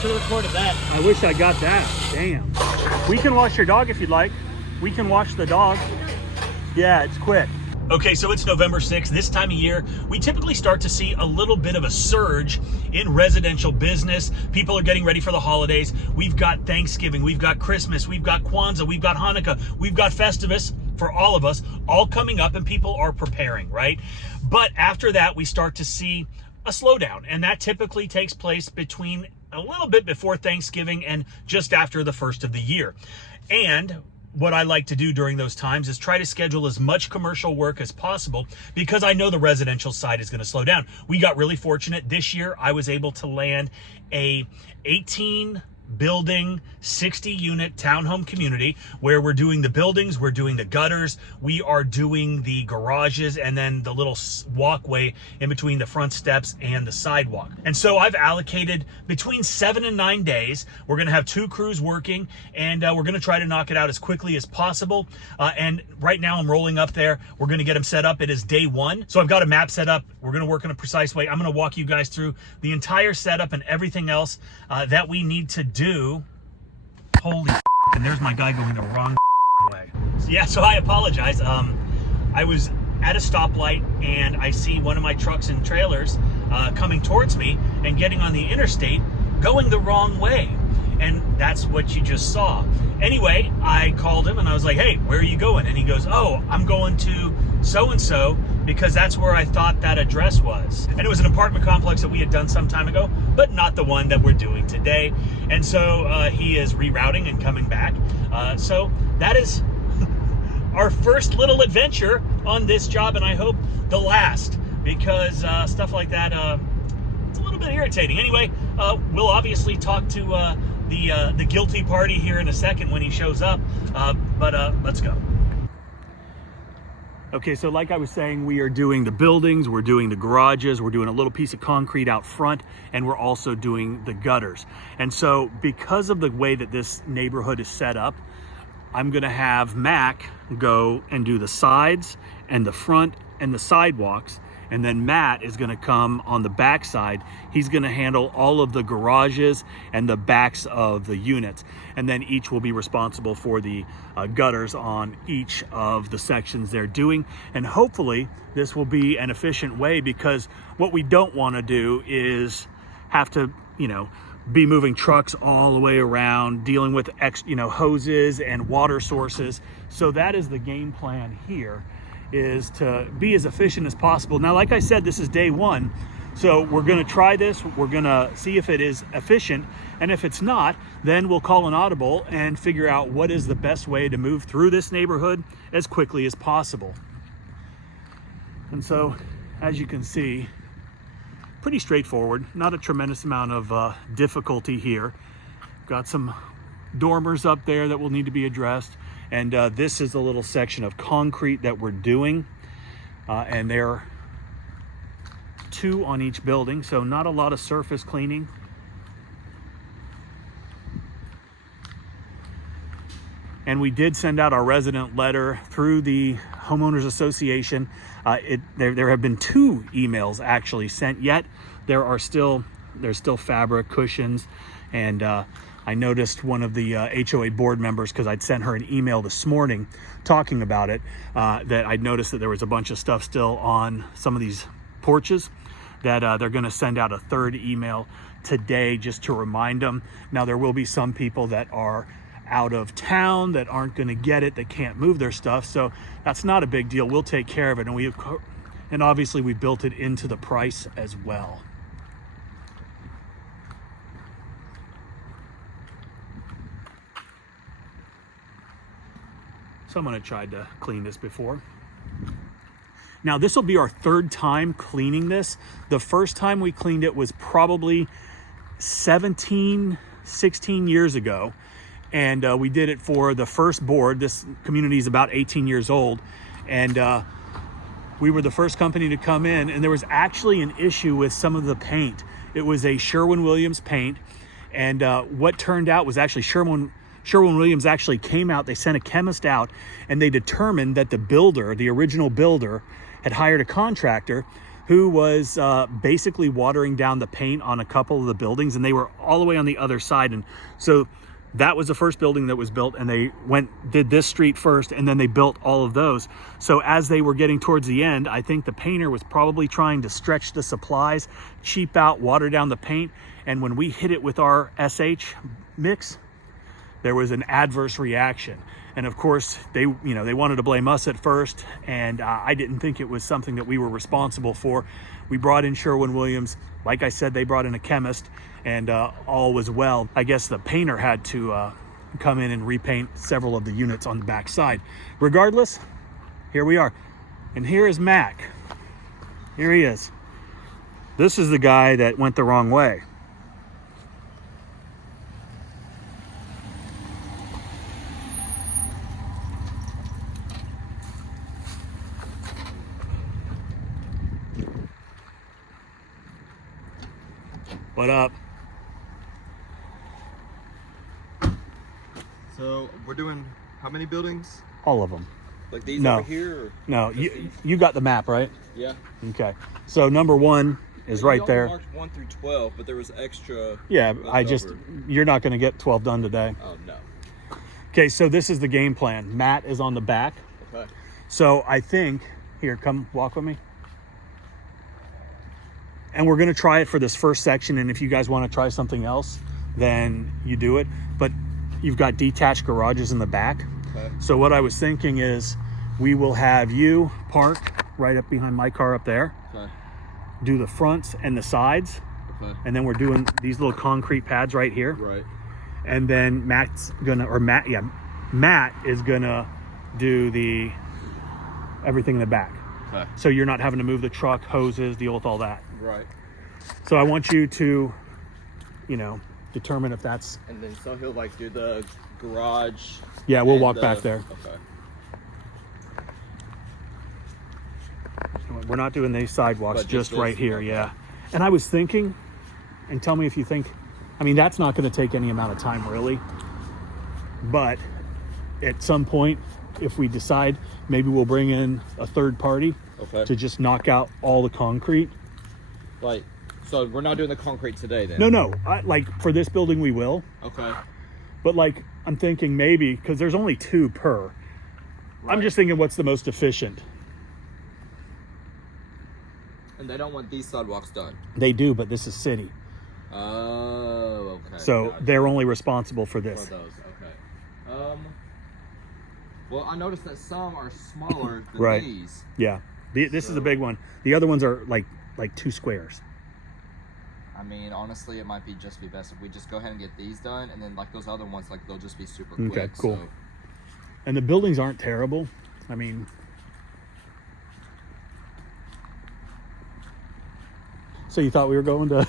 Should have recorded that. I wish I got that. Damn. We can wash your dog if you'd like. We can wash the dog. Yeah, it's quick. Okay, so it's November 6th. This time of year, we typically start to see a little bit of a surge in residential business. People are getting ready for the holidays. We've got Thanksgiving, we've got Christmas, we've got Kwanzaa, we've got Hanukkah, we've got Festivus for all of us, all coming up, and people are preparing, right? But after that, we start to see a slowdown, and that typically takes place between a little bit before Thanksgiving and just after the first of the year. And what I like to do during those times is try to schedule as much commercial work as possible, because I know the residential side is going to slow down. We got really fortunate this year. I was able to land a 18 building, 60 unit townhome community where we're doing the buildings, we're doing the gutters, we are doing the garages, and then the little walkway in between the front steps and the sidewalk. And so I've allocated between 7 and 9 days. We're going to have 2 crews working, and we're going to try to knock it out as quickly as possible. And right now I'm rolling up there. We're going to get them set up. It is day 1. So I've got a map set up. We're going to work in a precise way. I'm going to walk you guys through the entire setup and everything else that we need to do. Holy and there's my guy going the wrong way. So I apologize. I was at a stoplight and I see one of my trucks and trailers coming towards me and getting on the interstate going the wrong way. And that's what you just saw. Anyway, I called him and I was like, hey, where are you going? And he goes, oh, I'm going to so-and-so because that's where I thought that address was. And it was an apartment complex that we had done some time ago, but not the one that we're doing today. And so he is rerouting and coming back. So that is our first little adventure on this job, and I hope the last, because stuff like that, it's a little bit irritating. Anyway, we'll obviously talk to the guilty party here in a second when he shows up, but let's go. Okay, so like I was saying, we are doing the buildings, we're doing the garages, we're doing a little piece of concrete out front, and we're also doing the gutters. And so because of the way that this neighborhood is set up, I'm gonna have Mac go and do the sides and the front and the sidewalks, and then Matt is gonna come on the back side. He's gonna handle all of the garages and the backs of the units. And then each will be responsible for the gutters on each of the sections they're doing. And hopefully this will be an efficient way, because what we don't wanna do is have to, be moving trucks all the way around, dealing with hoses and water sources. So that is the game plan here, is to be as efficient as possible. Now, like I said, this is day 1. So we're gonna try this. We're gonna see if it is efficient. And if it's not, then we'll call an audible and figure out what is the best way to move through this neighborhood as quickly as possible. And so, as you can see, pretty straightforward, not a tremendous amount of difficulty here. Got some dormers up there that will need to be addressed. And this is a little section of concrete that we're doing. And there are 2 on each building, so not a lot of surface cleaning. And we did send out our resident letter through the Homeowners Association. There have been 2 emails actually sent yet. There's still fabric cushions, and I noticed one of the HOA board members, because I'd sent her an email this morning talking about it, that I'd noticed that there was a bunch of stuff still on some of these porches, that they're gonna send out a 3rd email today just to remind them. Now, there will be some people that are out of town that aren't gonna get it, that can't move their stuff, so that's not a big deal. We'll take care of it, and obviously we built it into the price as well. Someone had tried to clean this before. Now, this will be our 3rd time cleaning this. The first time we cleaned it was probably 16 years ago. And we did it for the first board. This community is about 18 years old. And we were the first company to come in, and there was actually an issue with some of the paint. It was a Sherwin-Williams paint. And what turned out was actually Sherwin-Williams actually came out, they sent a chemist out, and they determined that the builder, the original builder, had hired a contractor who was basically watering down the paint on a couple of the buildings, and they were all the way on the other side. And so that was the first building that was built, and they did this street first, and then they built all of those. So as they were getting towards the end, I think the painter was probably trying to stretch the supplies, cheap out, water down the paint. And when we hit it with our SH mix, there was an adverse reaction. And of course, they wanted to blame us at first, and I didn't think it was something that we were responsible for. We brought in Sherwin-Williams. Like I said, they brought in a chemist, and all was well. I guess the painter had to come in and repaint several of the units on the back side. Regardless, here we are. And here is Mac. Here he is. This is the guy that went the wrong way. What up? So we're doing how many buildings? All of them. Like these No. over here? Or No, you got the map, right? yeah. Okay. So number 1 is right We there. only marked 1 through 12, but there was extra. Yeah, left over. you're not going to get 12 done today. Oh no. Okay, so this is the game plan. Matt is on the back. Okay. So I think, here, come walk with me. And we're going to try it for this first section. And if you guys want to try something else, then you do it. But you've got detached garages in the back. Okay. So what I was thinking is we will have you park right up behind my car up there, Okay. do the fronts and the sides. Okay. And then we're doing these little concrete pads right here. Right. And then Matt is gonna do everything in the back. Okay. So you're not having to move the truck, hoses, deal with all that. Right. So I want you to, determine if that's, And then so he'll like do the garage. yeah, we'll and walk back there. Okay. We're not doing these sidewalks, But just just right this, here, okay. yeah. And I was thinking, and tell me if you think, that's not gonna take any amount of time really. But at some point, if we decide, maybe we'll bring in a third party Okay. to just knock out all the concrete. Like, so we're not doing the concrete today then? No, like for this building we will, Okay. but like I'm thinking maybe, because there's only 2 per. I'm Right. just thinking what's the most efficient. And they don't want these sidewalks done. They do, but this is city. Oh, okay. So Gotcha. they're only responsible for For this. those, okay. Well, I noticed that some are smaller than Right. these. Yeah, this is a So- big one. The other ones are like 2 squares. I mean, honestly, it might be best if we just go ahead and get these done, and then like those other ones, like they'll just be super quick. Okay, cool. So, And the buildings aren't terrible. I mean, so you thought we were going to?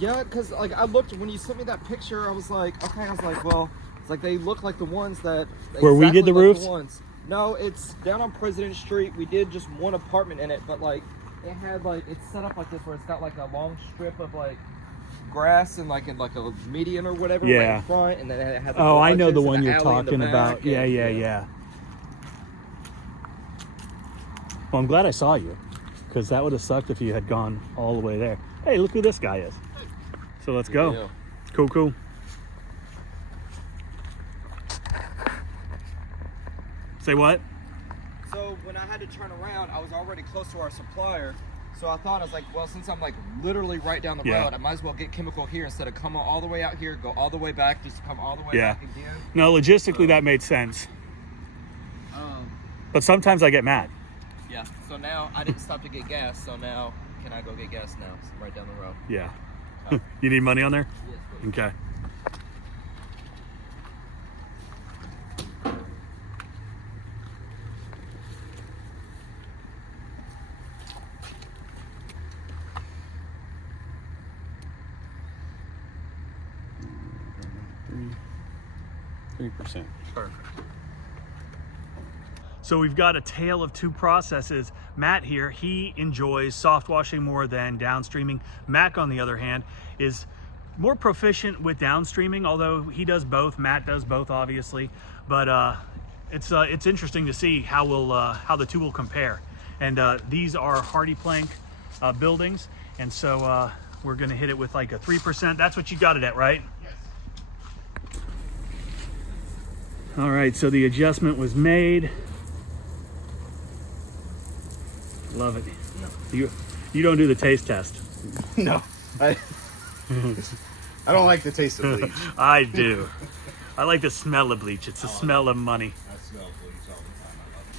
yeah, because like I looked when you sent me that picture, I was like, okay, I was like, well, it's like they look like the ones that Where we did the exactly like roofs? ones. No, it's down on President Street. We did just one apartment in it, but like it had like it's set up like this where it's got like a long strip of like grass and like in like a median or whatever right Yeah. in front, and then it had the Oh, I know garages the and one you're alley in the talking about. back, Yeah, and- yeah. Well, I'm glad I saw you, because that would have sucked if you had gone all the way there. Hey, look who this guy is. So let's Good go. deal. Cool. Say what? So when I had to turn around, I was already close to our supplier. So I was like, well, since I'm like literally right down the Yeah. road, I might as well get chemical here instead of coming all the way out here, go all the way back, just come all the way Yeah. back again. No, logistically that made sense. Um, But sometimes I get mad. yeah. So now I didn't stop to get gas. So now can I go get gas now? It's right down the road. Yeah. You need money on there? Yes, please. Okay. %. Perfect. So we've got a tale of 2 processes. Matt here, he enjoys soft washing more than downstreaming. Mac, on the other hand, is more proficient with downstreaming, although he does both. Matt does both, obviously. But it's interesting to see how the 2 will compare. And these are hardy plank buildings. And so we're gonna hit it with like a 3%. That's what you got it at, right? Yes. All right, so the adjustment was made. Love it. You don't do the taste test. No. I don't like the taste of bleach. I do. I like the smell of bleach. It's the smell of money. I smell bleach all the time. I love it.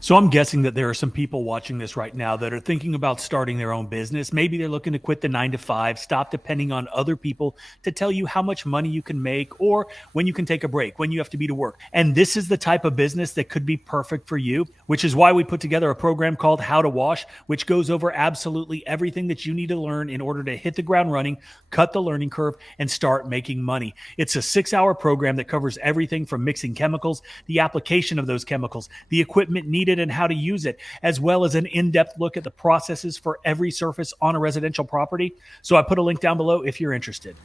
So I'm guessing that there are some people watching this right now that are thinking about starting their own business. Maybe they're looking to quit the 9-to-5, stop depending on other people to tell you how much money you can make or when you can take a break, when you have to be to work. And this is the type of business that could be perfect for you, which is why we put together a program called How to Wash, which goes over absolutely everything that you need to learn in order to hit the ground running, cut the learning curve, and start making money. It's a 6-hour program that covers everything from mixing chemicals, the application of those chemicals, the equipment needed and how to use it, as well as an in-depth look at the processes for every surface on a residential property. So I put a link down below if you're interested.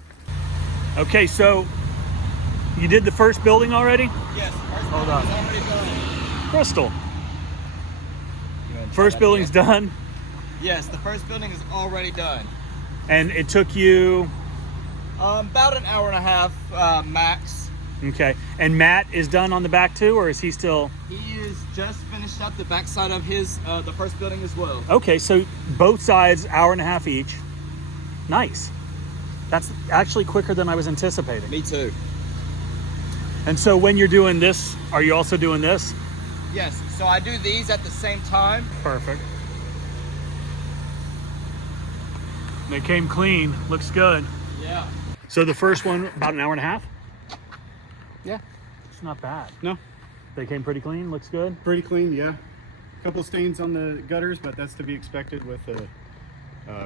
Okay, so you did the first building already? Yes. Hold on. Already done. Crystal, You wanna try first that building's again? done, Yes, the first building is already done. and it took you, About an hour and a half max. okay. And Matt is done on the back too, or is he still? He is just finished up the backside of his the first building as well. Okay, so both sides, hour and a half each. Nice. That's actually quicker than I was anticipating. Me too. And so when you're doing this, are you also doing this? Yes, so I do these at the same time. Perfect. They came clean, looks good. Yeah. So the first one, about an hour and a half? Yeah. It's not bad. No. They came pretty clean, looks good. Pretty clean, yeah. Couple stains on the gutters, but that's to be expected with the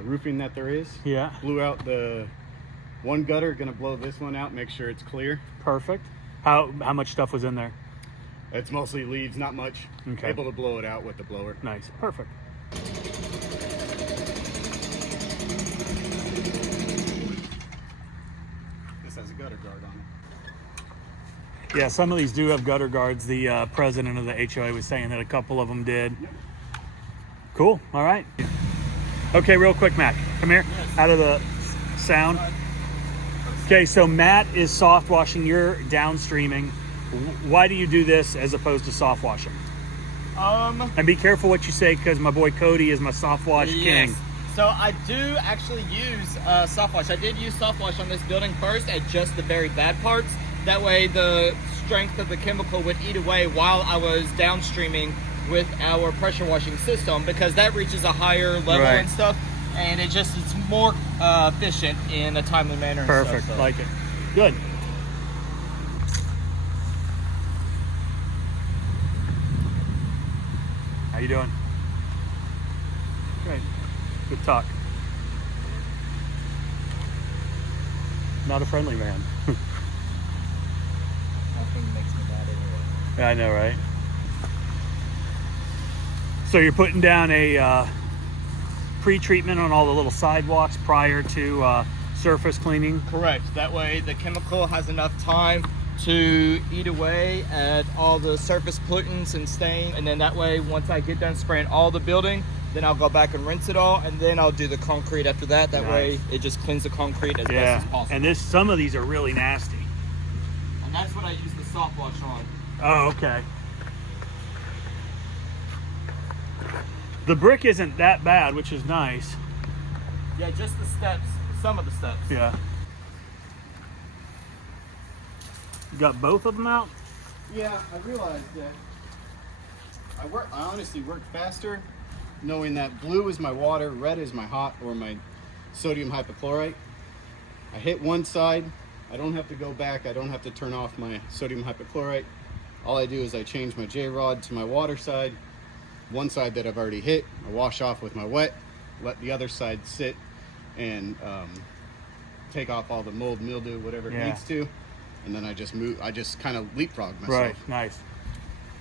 roofing that there is. Yeah, Blew out the one gutter, gonna blow this one out, make sure it's clear. perfect. How much stuff was in there? It's mostly leaves, not much. Okay. Able to blow it out with the blower. Nice, perfect. This has a gutter guard on it. Yeah, some of these do have gutter guards. The president of the HOA was saying that a couple of them did. Yep. Cool, all right. Okay, real quick, Matt, come here, out of the sound. Okay, so Matt is soft washing, you're downstreaming. Why do you do this as opposed to soft washing? And be careful what you say, because my boy Cody is my soft wash king. So I do actually use soft wash. I did use soft wash on this building first at just the very bad parts. That way the strength of the chemical would eat away while I was downstreaming with our pressure washing system, because that reaches a higher level Right. and stuff, and it's more efficient in a timely manner. and Perfect, stuff, so. like it. Good. How you doing? Great. Good talk. Not a friendly man. Nothing makes me mad anyway. I know, right? So you're putting down a pre-treatment on all the little sidewalks prior to surface cleaning? Correct. That way the chemical has enough time to eat away at all the surface pollutants and stain, and then that way once I get done spraying all the building, then I'll go back and rinse it all, and then I'll do the concrete after that. That way it just cleans the concrete as best as possible. And some of these are really nasty. And that's what I use the soft wash on. Oh, okay. The brick isn't that bad, which is nice. Yeah, just the steps, some of the steps. Yeah. You got both of them out? Yeah, I realized that I honestly work faster knowing that blue is my water, red is my hot or my sodium hypochlorite. I hit one side, I don't have to go back, I don't have to turn off my sodium hypochlorite. All I do is I change my J-rod to my water side. One side that I've already hit, I wash off with my wet, let the other side sit and take off all the mold, mildew, whatever it needs to. And then I just kind of leapfrog myself. Right, nice.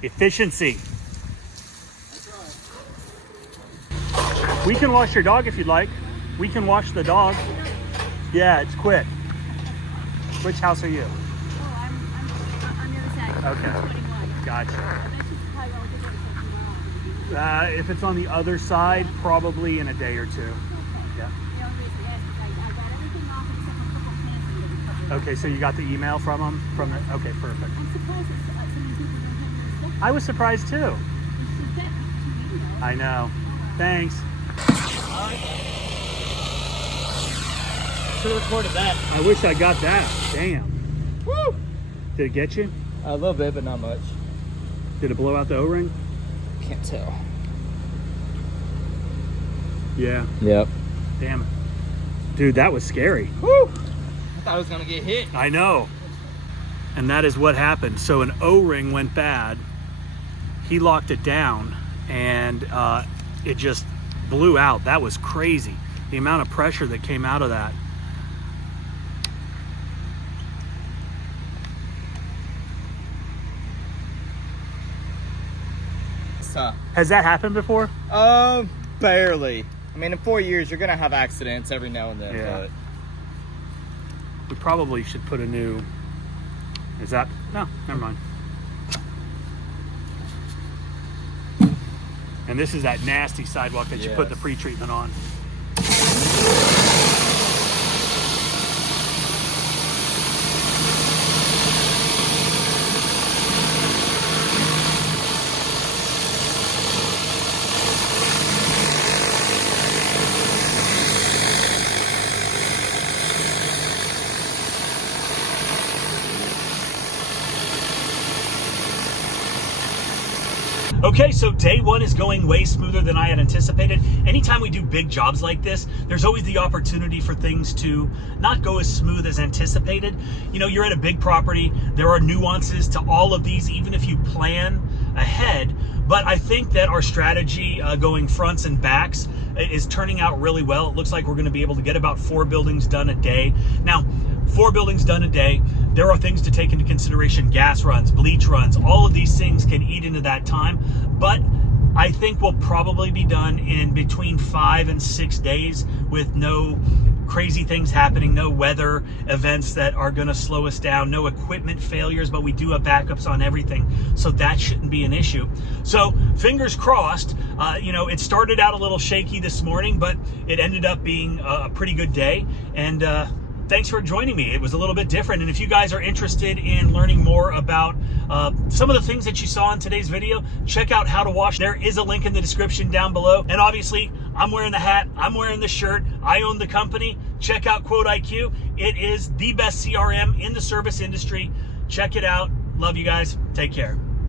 Efficiency. We can wash your dog if you'd like. We can wash the dog. Yeah, it's quick. Which house are you? Oh, I'm on the other side. Okay. 21. Gotcha. That's just probably all the way to 21. If it's on the other side, probably in a day or two. Yeah. Okay, so you got the email from them? Okay, perfect. I'm surprised that so many people don't have their stuff. I was surprised too. You should get 2 emails. I know. Thanks. Should have recorded that. I wish I got that. Damn. Woo! Did it get you? A little bit, but not much. Did it blow out the O-ring? Can't tell. Yeah. Yep. Damn it. Dude, that was scary. Woo! I thought I was gonna get hit. I know. And that is what happened. So an O-ring went bad. He locked it down and it just blew out. That was crazy. The amount of pressure that came out of that. Has that happened before? Barely. I mean, in 4 years, you're gonna have accidents every now and then. Yeah. But We probably should put a new, is that, no, never mind. And this is that nasty sidewalk that you put the pre-treatment on. Okay, so day one is going way smoother than I had anticipated. Anytime we do big jobs like this, there's always the opportunity for things to not go as smooth as anticipated. You know, you're at a big property. There are nuances to all of these, even if you plan ahead. But I think that our strategy going fronts and backs is turning out really well. It looks like we're going to be able to get about 4 buildings done a day. Now, 4 buildings done a day, there are things to take into consideration: gas runs, bleach runs, all of these things can eat into that time. But I think we'll probably be done in between 5 and 6 days with no crazy things happening, no weather events that are going to slow us down, no equipment failures, but we do have backups on everything, so that shouldn't be an issue. So fingers crossed. You know, it started out a little shaky this morning, but it ended up being a pretty good day. And thanks for joining me. It was a little bit different. And if you guys are interested in learning more about some of the things that you saw in today's video, check out How to Wash. There is a link in the description down below. And obviously, I'm wearing the hat, I'm wearing the shirt, I own the company. Check out QuoteIQ. It is the best CRM in the service industry. Check it out. Love you guys. Take care.